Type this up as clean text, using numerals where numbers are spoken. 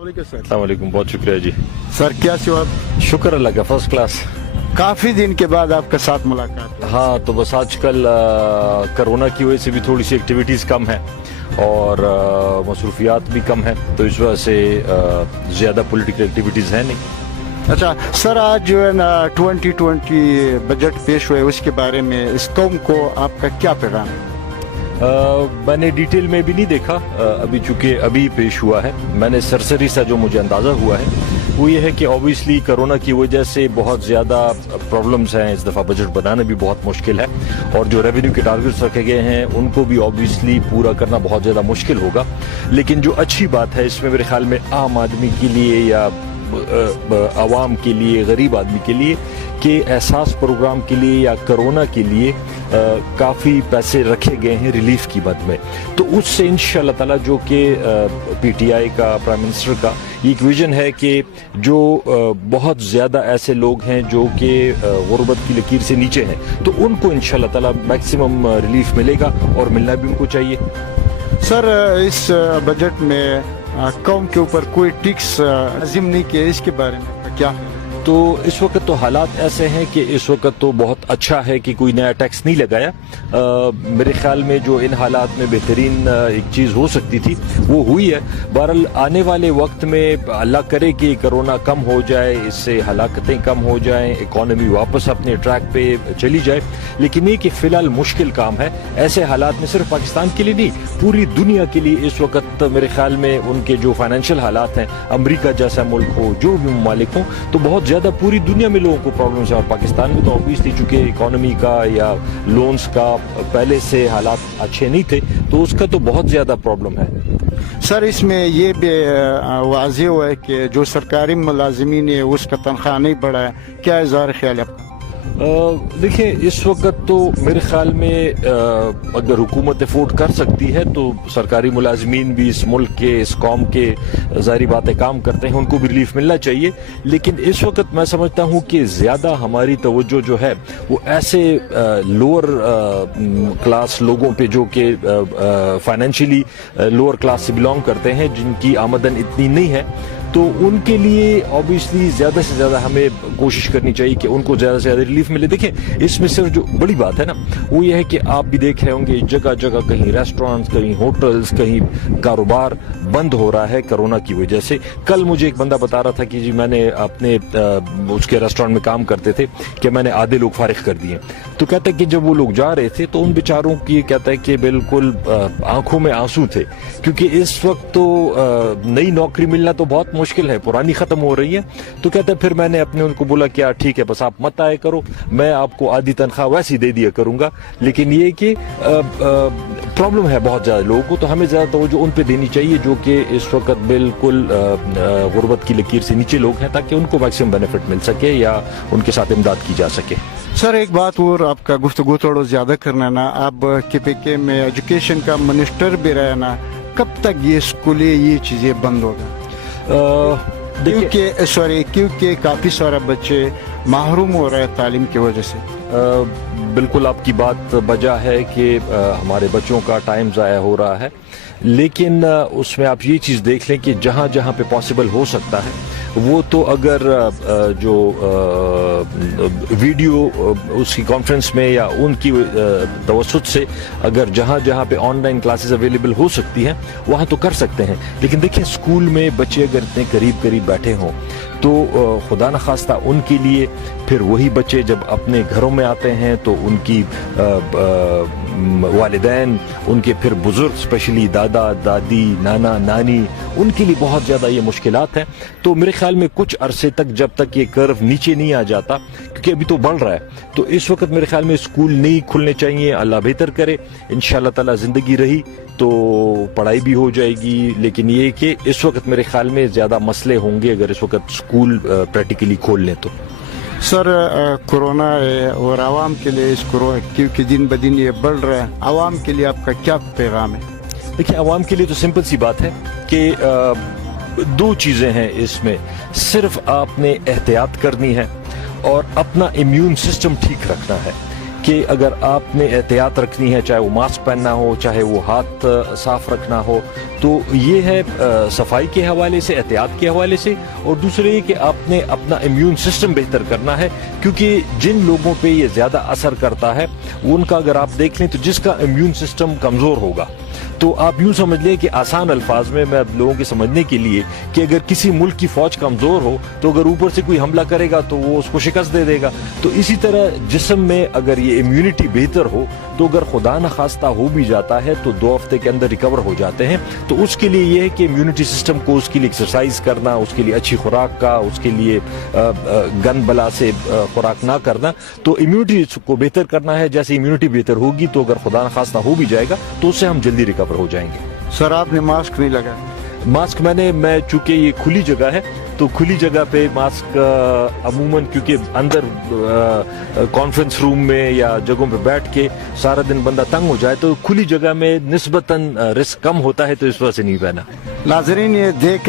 Sir. अस्सलाम वालेकुम, बहुत शुक्रिया जी। सर क्या सेवा, शुक्र अल्लाह का, फर्स्ट क्लास। काफी दिन के बाद आपके साथ मुलाकात है। हाँ, तो बस आजकल कोरोना की वजह से भी थोड़ी सी एक्टिविटीज़ कम है और मसरूफियात भी कम है, तो इस वजह से ज़्यादा पॉलिटिकल एक्टिविटीज़ हैं नहीं। अच्छा सर, आज जो है ना 2020 बजट पेश हुए, उसके बारे में इस कौम को आपका क्या पैगाम है? मैंने डिटेल में भी नहीं देखा अभी, चूँकि अभी पेश हुआ है। मैंने सरसरी सा जो मुझे अंदाज़ा हुआ है वो ये है कि ऑब्वियसली कोरोना की वजह से बहुत ज़्यादा प्रॉब्लम्स हैं, इस दफ़ा बजट बनाना भी बहुत मुश्किल है और जो रेवेन्यू के टारगेट्स रखे गए हैं उनको भी ऑब्वियसली पूरा करना बहुत ज़्यादा मुश्किल होगा। लेकिन जो अच्छी बात है इसमें मेरे ख्याल में आम आदमी के लिए या आवाम के लिए, गरीब आदमी के लिए कि एहसास प्रोग्राम के लिए या कोरोना के लिए काफ़ी पैसे रखे गए हैं रिलीफ की मद में, तो उससे इंशाअल्लाह ताला जो कि पीटीआई का, प्राइम मिनिस्टर का एक विजन है कि जो बहुत ज़्यादा ऐसे लोग हैं जो कि गुर्बत की लकीर से नीचे हैं, तो उनको इंशाअल्लाह ताला मैक्सिमम रिलीफ मिलेगा और मिलना भी उनको चाहिए। सर इस बजट में कौम के ऊपर कोई टैक्स अज़ीम नहीं किया, इसके बारे में क्या? तो इस वक्त तो हालात ऐसे हैं कि इस वक्त तो बहुत अच्छा है कि कोई नया टैक्स नहीं लगाया। मेरे ख्याल में जो इन हालात में बेहतरीन एक चीज़ हो सकती थी वो हुई है। बहरहाल आने वाले वक्त में अल्लाह करे कि कोरोना कम हो जाए, इससे हलाकतें कम हो जाएं, इकॉनमी वापस अपने ट्रैक पे चली जाए। लेकिन ये कि फ़िलहाल मुश्किल काम है। ऐसे हालात में सिर्फ पाकिस्तान के लिए नहीं, पूरी दुनिया के लिए इस वक्त मेरे ख्याल में उनके जो फाइनेंशियल हालात हैं, अमरीका जैसा मुल्क हो, जो भी ममालिक हों, तो बहुत ज़्यादा पूरी दुनिया में लोगों को प्रॉब्लम्स है और पाकिस्तान में तो ऑब्वियसली चूँकि इकॉनमी का या लोन्स का पहले से हालात अच्छे नहीं थे, तो उसका तो बहुत ज़्यादा प्रॉब्लम है। सर इसमें ये भी वाज़ेह हुआ है कि जो सरकारी मुलाजिमीन है उसका तनख्वाह नहीं बढ़ा है, क्या इज़हार ख्याल है आपका? देखिए इस वक्त तो मेरे ख्याल में अगर हुकूमत अफोर्ड कर सकती है तो सरकारी मुलाजमीन भी इस मुल्क के, इस कौम के ज़ाहिर बातें काम करते हैं, उनको भी रिलीफ मिलना चाहिए। लेकिन इस वक्त मैं समझता हूँ कि ज़्यादा हमारी तवज्जो जो है वो ऐसे लोअर क्लास लोगों पे जो कि फाइनेंशियली लोअर क्लास से बिलोंग करते हैं, जिनकी आमदन इतनी नहीं है, तो उनके लिए ऑब्वियसली ज़्यादा से ज़्यादा हमें कोशिश करनी चाहिए कि उनको ज़्यादा से ज़्यादा रिलीफ मिले। देखें इसमें सिर्फ जो बड़ी बात है ना वो ये है कि आप भी देख रहे होंगे जगह जगह कहीं रेस्टोरेंट्स, कहीं होटल्स, कहीं कारोबार बंद हो रहा है कोरोना की वजह से। कल मुझे एक बंदा बता रहा था कि जी मैंने अपने उसके रेस्टोरेंट में काम करते थे कि मैंने आधे लोग फारिग कर दिए। तो कहता है कि जब वो लोग जा रहे थे तो उन बेचारों की कहता है कि बिल्कुल आंखों में आंसू थे, क्योंकि इस वक्त तो नई नौकरी मिलना तो बहुत मुश्किल है, पुरानी खत्म हो रही है। तो कहते हैं फिर मैंने अपने उनको बोला क्या ठीक है बस आप मत आए करो, मैं आपको आधी तनख्वाह वैसी दे दिया करूंगा। लेकिन ये कि प्रॉब्लम है बहुत ज़्यादा लोगों को, तो हमें ज़्यादा तवज्जो उन पे देनी चाहिए जो कि इस वक्त बिल्कुल गुर्बत की लकीर से नीचे लोग हैं, ताकि उनको मैक्सिमम बेनिफिट मिल सके या उनके साथ इमदाद की जा सके। सर एक बात और, आपका गुफ्तगू थोड़ा ज़्यादा करना ना, आप KPK में एजुकेशन का मिनिस्टर भी रहे ना, कब तक ये स्कूलें ये चीज़ें बंद होगा? क्योंकि काफ़ी सारे बच्चे महरूम हो रहे हैं तालीम की वजह से। बिल्कुल आपकी बात बजा है कि हमारे बच्चों का टाइम ज़ाया हो रहा है, लेकिन उसमें आप ये चीज़ देख लें कि जहाँ जहाँ पे पॉसिबल हो सकता है वो तो अगर जो वीडियो उसकी कॉन्फ्रेंस में या उनकी तवस्सुत से अगर जहाँ जहाँ पे ऑनलाइन क्लासेस अवेलेबल हो सकती हैं वहाँ तो कर सकते हैं। लेकिन देखिए स्कूल में बच्चे अगर इतने करीब करीब बैठे हों तो खुदा न खास्ता उनके लिए फिर वही बच्चे जब अपने घरों में आते हैं तो उनकी वालिदैन, उनके फिर बुजुर्ग, स्पेशली दादा दादी, नाना नानी, उनके लिए बहुत ज़्यादा ये मुश्किलात हैं। तो मेरे ख्याल में कुछ अरसे तक जब तक ये कर्व नीचे नहीं आ जाता, क्योंकि अभी तो बढ़ रहा है, तो इस वक्त मेरे ख्याल में स्कूल नहीं खुलने चाहिए। अल्लाह बेहतर करे, इंशाअल्लाह ताला ज़िंदगी रही तो पढ़ाई भी हो जाएगी। लेकिन ये कि इस वक्त मेरे ख्याल में ज़्यादा मसले होंगे अगर इस वक्त स्कूल प्रैक्टिकली खोल लें तो। सर कोरोना है और आवाम के लिए इस कोरोना क्योंकि दिन ब दिन ये बढ़ रहा है, आवाम के लिए आपका क्या पैगाम है? देखिए आवाम के लिए तो सिंपल सी बात है कि दो चीज़ें हैं इसमें, सिर्फ आपने एहतियात करनी है और अपना इम्यून सिस्टम ठीक रखना है। کہ اگر آپ نے احتیاط رکھنی ہے, چاہے وہ ماسک پہننا ہو, چاہے وہ ہاتھ صاف رکھنا ہو, تو یہ ہے صفائی کے حوالے سے, احتیاط کے حوالے سے. اور دوسرے یہ کہ آپ نے اپنا امیون سسٹم بہتر کرنا ہے, کیونکہ جن لوگوں پہ یہ زیادہ اثر کرتا ہے ان کا اگر آپ دیکھ لیں تو جس کا امیون سسٹم کمزور ہوگا, تو آپ یوں سمجھ لیں کہ آسان الفاظ میں لوگوں کے سمجھنے کے لیے کہ اگر کسی ملک کی فوج کمزور ہو تو اگر اوپر سے کوئی حملہ کرے گا تو وہ اس کو شکست دے دے گا. تو اسی طرح جسم میں اگر یہ امیونٹی بہتر ہو تو اگر خدا نخواستہ ہو بھی جاتا ہے تو 2 ہفتے کے اندر ریکور ہو جاتے ہیں. تو اس کے لیے یہ ہے کہ امیونٹی سسٹم کو, اس کے لیے ایکسرسائز کرنا, اس کے لیے اچھی خوراک کا, اس کے لیے گند بلا سے خوراک نہ کرنا, تو امیونٹی کو بہتر کرنا ہے. جیسے امیونٹی بہتر ہوگی تو اگر خدا نخواستہ ہو بھی جائے گا تو اس سے ہم جلدی ریکور ہو جائیں گے. سر آپ نے ماسک نہیں لگایا؟ ماسک میں چونکہ یہ کھلی جگہ ہے تو کھلی جگہ پہ ماسک عموماً, کیونکہ اندر کانفرنس روم میں یا جگہوں پہ بیٹھ کے سارا دن بندہ تنگ ہو جائے تو کھلی جگہ میں نسبتاً رسک کم ہوتا ہے, تو اس وجہ سے نہیں پہنا. ناظرین یہ دیکھ